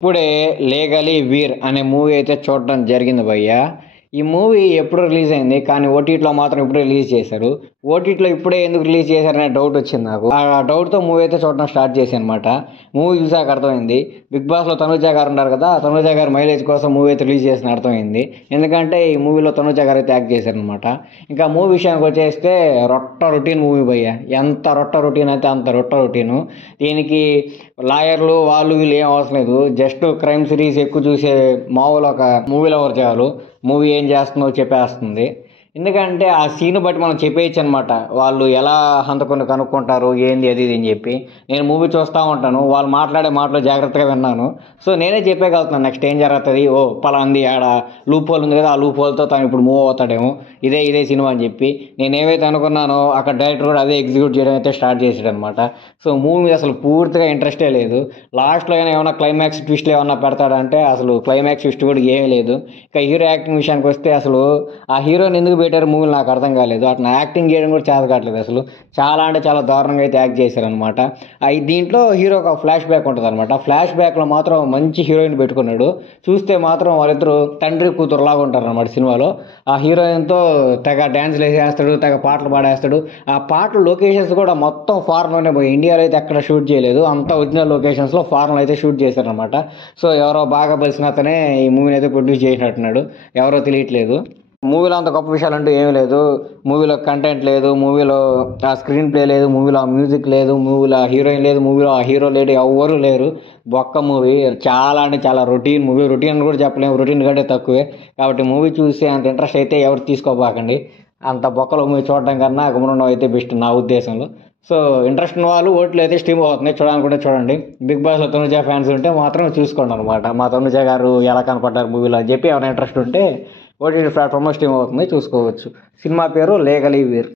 ఇప్పుడే 'లేగలి వీర్' అనే మూవీ అయితే చూడడం జరిగింది భయ్యా. ఈ మూవీ ఎప్పుడు రిలీజ్ అయింది. కానీ ఓటీటీలో మాత్రం ఇప్పుడే రిలీజ్ చేశారు. ఓటీటీలో ఇప్పుడే ఎందుకు రిలీజ్ చేశారనే డౌట్ వచ్చింది నాకు. ఆ డౌట్‌తో మూవీ అయితే చూడడం స్టార్ట్ చేశానన్నమాట. మూవీ చూసాక అర్థమైంది. 'బిగ్ బాస్‌లో' తనుజ గారు ఉన్నారు కదా! తనుజ గారు మైలేజ్ కోసం మూవీ అయితే రిలీజ్ చేసిన అర్థమైంది. ఎందుకంటే ఈ మూవీలో తనుజ గారు అయితే యాక్ట్ చేశారనమాట. ఇంకా మూవీ విషయానికి వచ్చేస్తే రొటీన్ మూవీ భయ్యా. ఎంత రొటీన్ అయితే అంత రొటీను. దీనికి లాయర్లు వాళ్ళు వీళ్ళు ఏం అవసరం లేదు. జస్ట్ క్రైమ్ సిరీస్ ఎక్కువ చూసే మామూలు ఒక మూవీ లవర్ చాలు. మూవీ ఏం చేస్తుందో చెప్పేస్తుంది. ఎందుకంటే ఆ సీన్ బట్టి మనం చెప్పేయచ్చు అనమాట. వాళ్ళు ఎలా హంతకుని కనుక్కుంటారు ఏంది అది ఇది అని చెప్పి. నేను మూవీ చూస్తూ ఉంటాను. వాళ్ళు మాట్లాడే మాటలు జాగ్రత్తగా విన్నాను. సో నేనే చెప్పేయగలుగుతున్నాను నెక్స్ట్ ఏం జరుగుతుంది. ఓ పలాంది ఆడ లూప్ హోల్ ఉంది కదా, ఆ లూప్ హోల్తో తను ఇప్పుడు మూవ్ అవుతాడేమో, ఇదే సినిమా అని చెప్పి నేను ఏవైతే అనుకున్నానో అక్కడ డైరెక్టర్ కూడా అదే ఎగ్జిక్యూట్ చేయడం అయితే స్టార్ట్ చేసాడు అనమాట. సో మూవీ మీద అసలు పూర్తిగా ఇంట్రెస్టే లేదు. లాస్ట్లో అయినా ఏమైనా క్లైమాక్స్ ట్విస్ట్లు ఏమన్నా పెడతాడంటే అసలు క్లైమాక్స్ ట్విస్ట్ కూడా ఏమీ లేదు. ఇక హీరో యాక్టింగ్ విషయానికి వస్తే అసలు ఆ హీరోని ఎందుకు పెట్టారు మూవీలు నాకు అర్థం కాలేదు. అట్లా యాక్టింగ్ చేయడం కూడా చేత కావట్లేదు అసలు. చాలా అంటే చాలా దారుణంగా అయితే యాక్ట్ చేశారనమాట. దీంట్లో హీరోకి ఒక ఫ్లాష్ బ్యాక్ ఉంటుంది అనమాట. ఫ్లాష్ బ్యాక్లో మాత్రం మంచి హీరోయిన్ పెట్టుకున్నాడు. చూస్తే మాత్రం వాళ్ళిద్దరు తండ్రి కూతురు లాగా ఉంటారు అనమాట సినిమాలో. ఆ హీరోయిన్తో తెగ డ్యాన్స్లు వేసేస్తాడు, తెగ పాటలు పాడేస్తాడు. ఆ పాటలు లొకేషన్స్ కూడా మొత్తం ఫారెన్లోనే పోయి, ఇండియాలో అయితే ఎక్కడ షూట్ చేయలేదు. అంతా ఒరిజినల్ లొకేషన్స్లో ఫారెన్లో అయితే షూట్ చేశారనమాట. సో ఎవరో బాగా బలిసిన అతనే ఈ మూవీని అయితే ప్రొడ్యూస్ చేసినట్టున్నాడు. ఎవరో తెలియట్లేదు. మూవీలో అంత గొప్ప విషయాలు అంటూ ఏమీ లేదు. మూవీలో కంటెంట్ లేదు, మూవీలో ఆ స్క్రీన్ ప్లే లేదు, మూవీలో ఆ మ్యూజిక్ లేదు, మూవీలో ఆ హీరోయిన్ లేదు, మూవీలో ఆ హీరో లేడు, ఎవ్వరూ లేరు. బొక్క మూవీ. చాలా అంటే చాలా రొటీన్ మూవీ. రొటీన్ అని కూడా చెప్పలేము, రొటీన్ కంటే తక్కువే. కాబట్టి మూవీ చూసి అంత ఇంట్రెస్ట్ అయితే ఎవరు తీసుకోబాకండి. అంత బొక్కలో మూవీ చూడడం కన్నా గమనం అయితే బెస్ట్ నా ఉద్దేశంలో. సో ఇంట్రెస్ట్ ఉన్న వాళ్ళు ఓట్లు అయితే స్ట్రీమ్ అవుతుంది, చూడాలనుకుంటే చూడండి. బిగ్ బాస్లో తనుజ ఫ్యాన్స్ ఉంటే మాత్రం చూసుకోండి అనమాట. మా తనుజ గారు ఎలా కనపడ్డారు మూవీలో అని చెప్పి ఏమైనా ఇంట్రెస్ట్ ఉంటే ఓటీటీ ప్లాట్ఫామ్లో స్ట్రీమ్ అవుతుంది, చూసుకోవచ్చు. సినిమా పేరు 'లేగలి వీర్'.